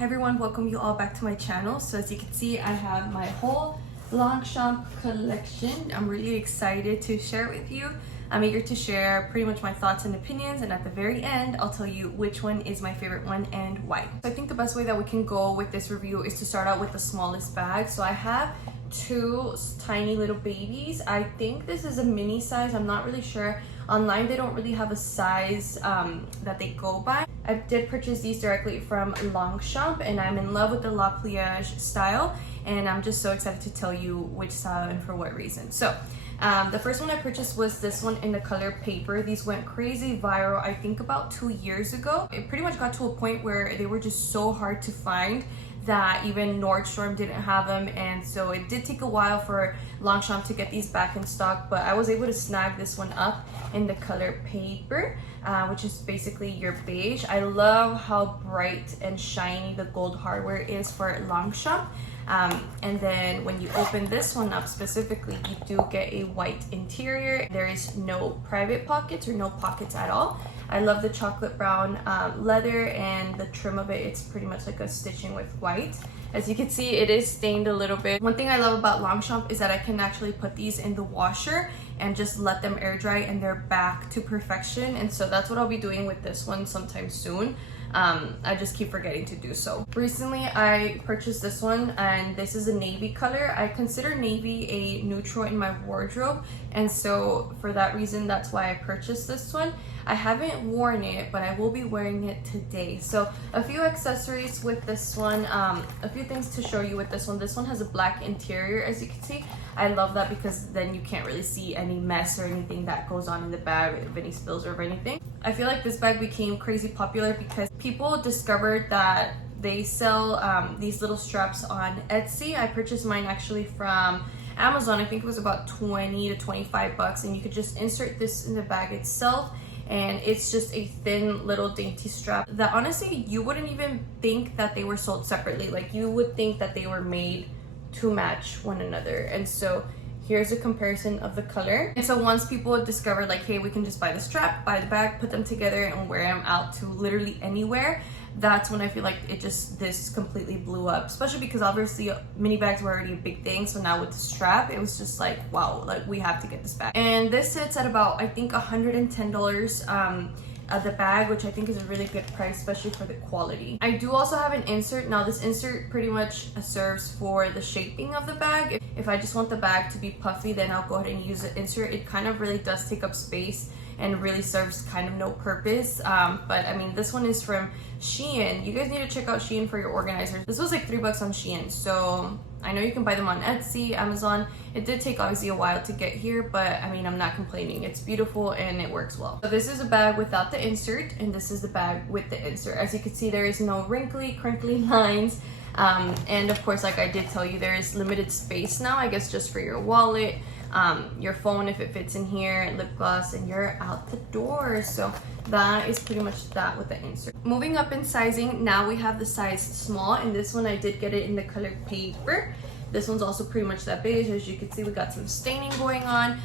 Hi everyone, welcome you all back to my channel. So as you can see, I have my whole Longchamp collection. I'm really excited to share it with you. I'm eager to share pretty much my thoughts and opinions, and at the very end, I'll tell you which one is my favorite one and why. So I think the best way that we can go with this review is to start out with the smallest bag. So I have two tiny little babies. I think this is a mini size. I'm not really sure. Online, they don't really have a size that they go by. I did purchase these directly from Longchamp, and I'm in love with the LePliage style, and I'm just so excited to tell you which style and for what reason. So the first one I purchased was this one in the color paper. These went crazy viral, I think about 2 years ago. It pretty much got to a point where they were just so hard to find that even Nordstrom didn't have them, and so it did take a while for Longchamp to get these back in stock, but I was able to snag this one up in the color paper, which is basically your beige. I love how bright and shiny the gold hardware is for Longchamp. And then when you open this one up specifically, you do get a white interior. There is no private pockets or no pockets at all. I love the chocolate brown leather, and the trim of it, it's pretty much like a stitching with white. As you can see, it is stained a little bit. One thing I love about Longchamp is that I can actually put these in the washer and just let them air dry, and they're back to perfection. And so that's what I'll be doing with this one sometime soon. I just keep forgetting to do so. Recently I purchased this one, and this is a navy color. I consider navy a neutral in my wardrobe, and so for that reason, that's why I purchased this one. I haven't worn it, but I will be wearing it today. So a few accessories with this one, a few things to show you with this one. This one has a black interior, as you can see. I love that because then you can't really see any mess or anything that goes on in the bag, if any spills or anything. I feel like this bag became crazy popular because people discovered that they sell these little straps on Etsy. I purchased mine actually from Amazon. I think it was about 20 to 25 bucks, and you could just insert this in the bag itself, and it's just a thin little dainty strap that honestly you wouldn't even think that they were sold separately. Like, you would think that they were made to match one another. And so here's a comparison of the color. And so once people discovered like, hey, we can just buy the strap, buy the bag, put them together and wear them out to literally anywhere, that's when I feel like this completely blew up, especially because obviously mini bags were already a big thing. So now with the strap, it was just like, wow, like we have to get this bag. And this sits at about, I think, $110 the bag, which I think is a really good price, especially for the quality. I do also have an insert. Now this insert pretty much serves for the shaping of the bag. If I just want the bag to be puffy, then I'll go ahead and use the insert. It kind of really does take up space and really serves kind of no purpose. But I mean, this one is from Shein. You guys need to check out Shein for your organizers. This was like $3 on Shein, so I know you can buy them on Etsy, Amazon. It did take obviously a while to get here, but I mean, I'm not complaining. It's beautiful and it works well. So this is a bag without the insert, and this is the bag with the insert. As you can see, there is no wrinkly, crinkly lines. And of course, like I did tell you, there is limited space now, I guess, just for your wallet, your phone if it fits in here, lip gloss, and you're out the door. So that is pretty much that with the insert. Moving up in sizing, now we have the size small, and this one I did get it in the color paper. This one's also pretty much that beige. As you can see, we got some staining going on.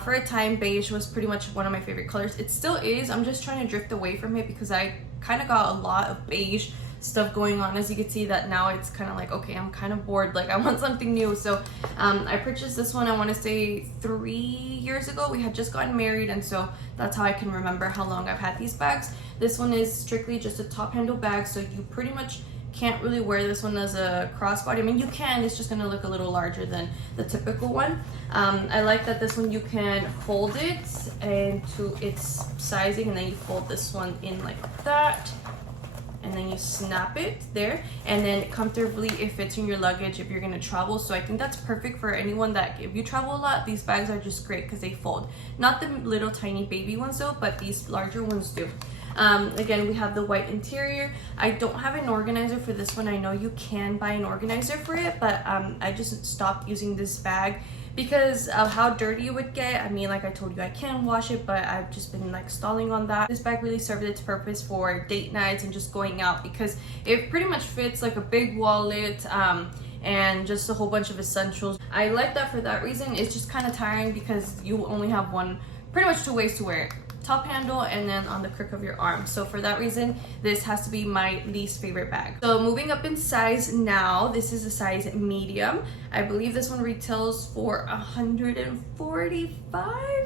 For a time, beige was pretty much one of my favorite colors. It still is. I'm just trying to drift away from it because I kind of got a lot of beige stuff going on. As you can see, that now it's kind of like, okay, I'm kind of bored, like I want something new. So I purchased this one, I want to say 3 years ago. We had just gotten married, and so that's how I can remember how long I've had these bags. This one is strictly just a top handle bag, so you pretty much can't really wear this one as a crossbody. I mean, you can, it's just gonna look a little larger than the typical one. I like that this one you can fold it into its sizing, and then you fold this one in like that, and then you snap it there, and then comfortably it fits in your luggage if you're gonna travel. So I think that's perfect for anyone that, if you travel a lot, these bags are just great because they fold. Not the little tiny baby ones though, but these larger ones do. Again, we have the white interior. I don't have an organizer for this one. I know you can buy an organizer for it, but I just stopped using this bag because of how dirty it would get. I mean, like I told you, I can wash it, but I've just been like stalling on that. This bag really served its purpose for date nights and just going out because it pretty much fits like a big wallet and just a whole bunch of essentials. I like that for that reason. It's just kind of tiring because you only have pretty much two ways to wear it. top handle and then on the crook of your arm. So for that reason, this has to be my least favorite bag. So moving up in size now, this is a size medium. I believe this one retails for $145,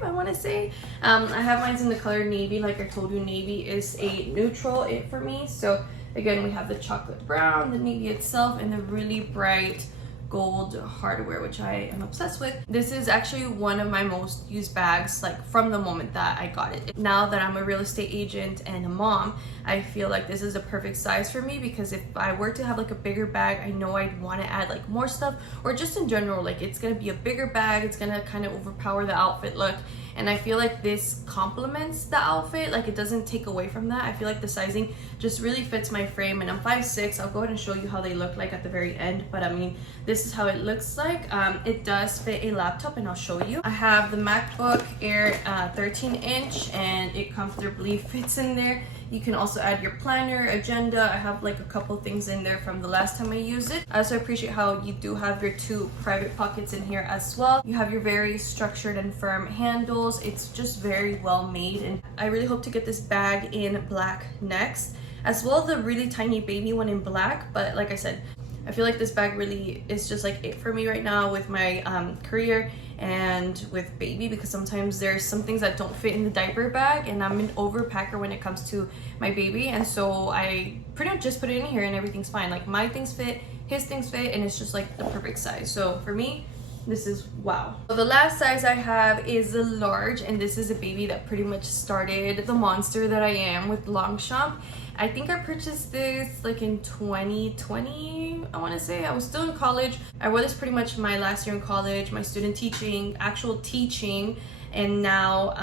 I want to say. I have mine in the color navy. Like I told you, navy is a neutral it for me. So again, we have the chocolate brown, the navy itself, and the really bright gold hardware, which I am obsessed with. This is actually one of my most used bags, like from the moment that I got it. Now that I'm a real estate agent and a mom, I feel like this is a perfect size for me, because if I were to have like a bigger bag, I know I'd want to add like more stuff, or just in general, like it's gonna be a bigger bag, it's gonna kind of overpower the outfit look. And I feel like this complements the outfit, like it doesn't take away from that. I feel like the sizing just really fits my frame, and I'm 5'6". I'll go ahead and show you how they look like at the very end, but I mean, this is how it looks like. It does fit a laptop, and I'll show you. I have the MacBook Air 13-inch, and it comfortably fits in there. You can also add your planner, agenda. I have like a couple things in there from the last time I used it. I also appreciate how you do have your 2 private pockets in here as well. You have your very structured and firm handles. It's just very well made, and I really hope to get this bag in black next, as well as the really tiny baby one in black. But like I said, I feel like this bag really is just like it for me right now with my career and with baby, because sometimes there's some things that don't fit in the diaper bag, and I'm an overpacker when it comes to my baby, and so I pretty much just put it in here and everything's fine. Like my things fit, his things fit, and it's just like the perfect size. So for me, this is wow. So the last size I have is the large, and this is a baby that pretty much started the monster that I am with Longchamp. I think I purchased this like in 2020, I want to say. I was still in college. I wore this pretty much my last year in college, my student teaching, actual teaching, and now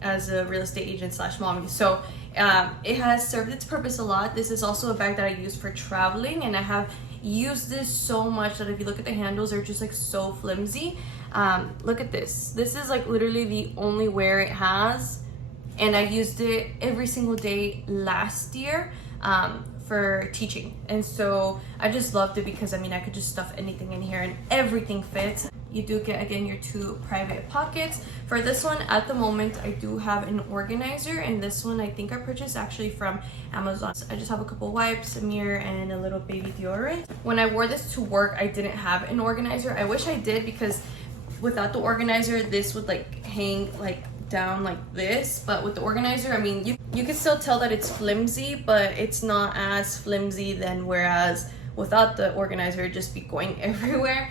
as a real estate agent slash mommy. So it has served its purpose a lot. This is also a bag that I use for traveling, and I have used this so much that if you look at the handles, they're just like so flimsy. Look at this. This is like literally the only wear it has, and I used it every single day last year for teaching, and so I just loved it because I mean I could just stuff anything in here and everything fits. You do get again your 2 private pockets. For this one at the moment I do have an organizer, and this one I think I purchased actually from Amazon. So I just have a couple wipes, a mirror, and a little baby deodorant. When I wore this to work, I didn't have an organizer. I wish I did, because without the organizer this would like hang like down like this, but with the organizer, I mean you can still tell that it's flimsy, but it's not as flimsy than whereas without the organizer it'd just be going everywhere.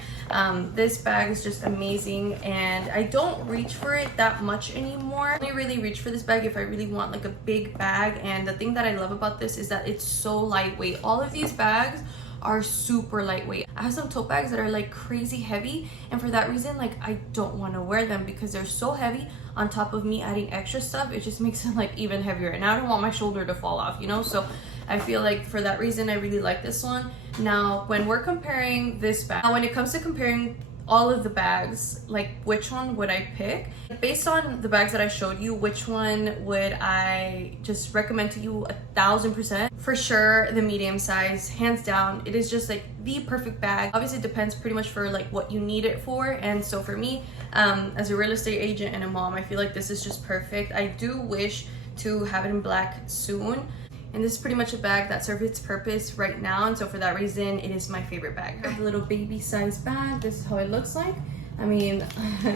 This bag is just amazing, and I don't reach for it that much anymore. I only really reach for this bag if I really want like a big bag, and the thing that I love about this is that it's so lightweight. All of these bags are super lightweight. I have some tote bags that are like crazy heavy, and for that reason like I don't want to wear them because they're so heavy. On top of me adding extra stuff, it just makes it like even heavier, and I don't want my shoulder to fall off, you know. So I feel like for that reason I really like this one. Now when we're comparing this bag, now when it comes to comparing all of the bags, like which one would I pick based on the bags that I showed you, which one would I just recommend to you 1000%? For sure the medium size, hands down. It is just like the perfect bag. Obviously it depends pretty much for like what you need it for, and so for me as a real estate agent and a mom, I feel like this is just perfect. I do wish to have it in black soon, and this is pretty much a bag that serves its purpose right now, and so for that reason it is my favorite bag. I have a little baby size bag. This is how it looks like. I mean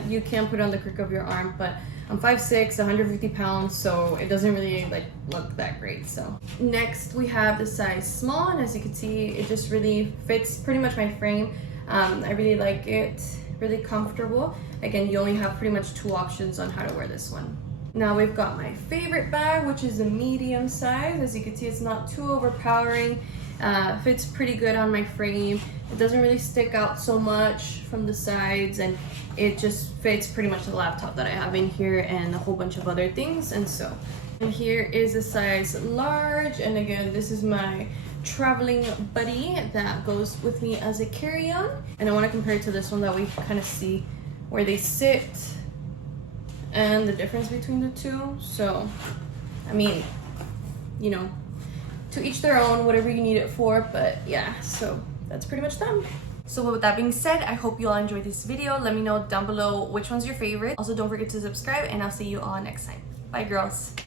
you can put it on the crook of your arm, but I'm 5'6", 150 pounds, so it doesn't really like look that great. So next we have the size small, and as you can see it just really fits pretty much my frame. I really like it, really comfortable. Again, you only have pretty much 2 options on how to wear this one. Now we've got my favorite bag, which is a medium size. As you can see, it's not too overpowering. Fits pretty good on my frame. It doesn't really stick out so much from the sides, and it just fits pretty much the laptop that I have in here and a whole bunch of other things. And so, and here is a size large, and again, this is my traveling buddy that goes with me as a carry-on. And I want to compare it to this one that we kind of see where they sit and the difference between the two. So I mean, you know, to each their own, whatever you need it for. But yeah, so that's pretty much them. So with that being said, I hope you all enjoyed this video. Let me know down below which one's your favorite. Also, don't forget to subscribe, and I'll see you all next time. Bye, girls.